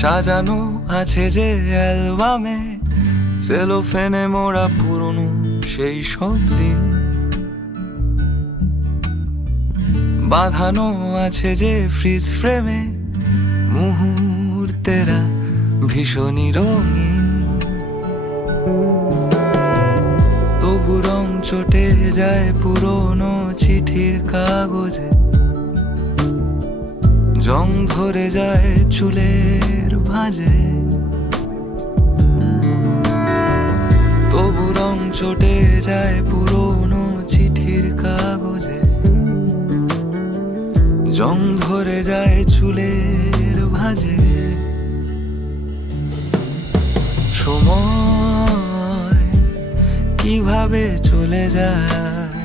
সাজানো আছে যে অ্যালবামে সেলোফেনে মোড়া পুরনো সেই সব দিন। বাঁধানো আছে যে ফ্রিজ ফ্রেমে মুহূর্তেরা ভীষণই রঙিন। তবু রং চটে যায় পুরনো চিঠির কাগজে। জং ধরে যায় চুলের ভাঁজে। তবু রং চটে যায় পুরনো চিঠির কাগজে। জং ধরে যায় চুলের ভাঁজে। সময় কীভাবে চলে যায়?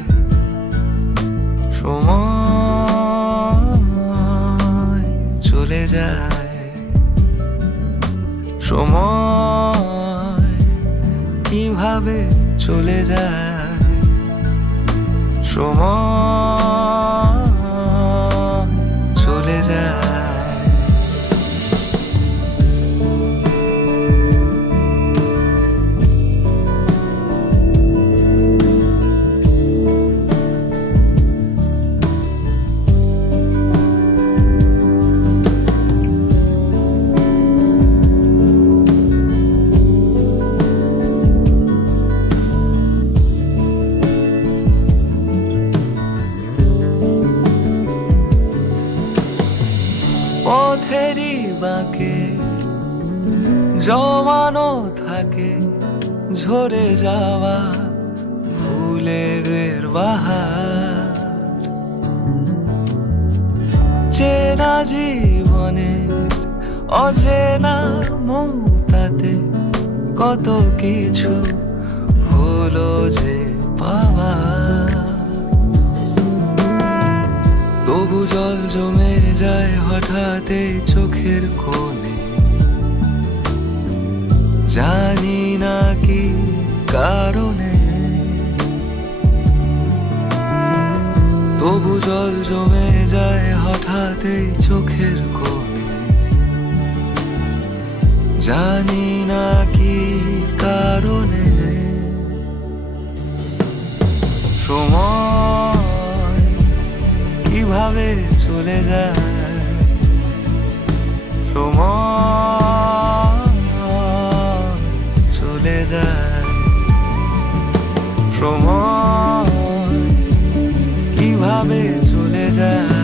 সময় সময় কীভাবে চলে যায়? সময় বাঁকে, জমানো থাকে ঝরে যাওয়া ফুলের বাহার। চেনা জীবনের অচেনা মৌতাতে কত কিছু হলো যে পাওয়া। তবু জল জমে যায় হঠাৎ এই চোখের কোণে। জানি না কি কারণে। তবু জল জমে যায় হঠাৎ এই চোখের কোণে। জানি না কি কারণে। সময় কীভাবে চলে যায়। সময় চলে যায়। সময় কীভাবে চলে যায়?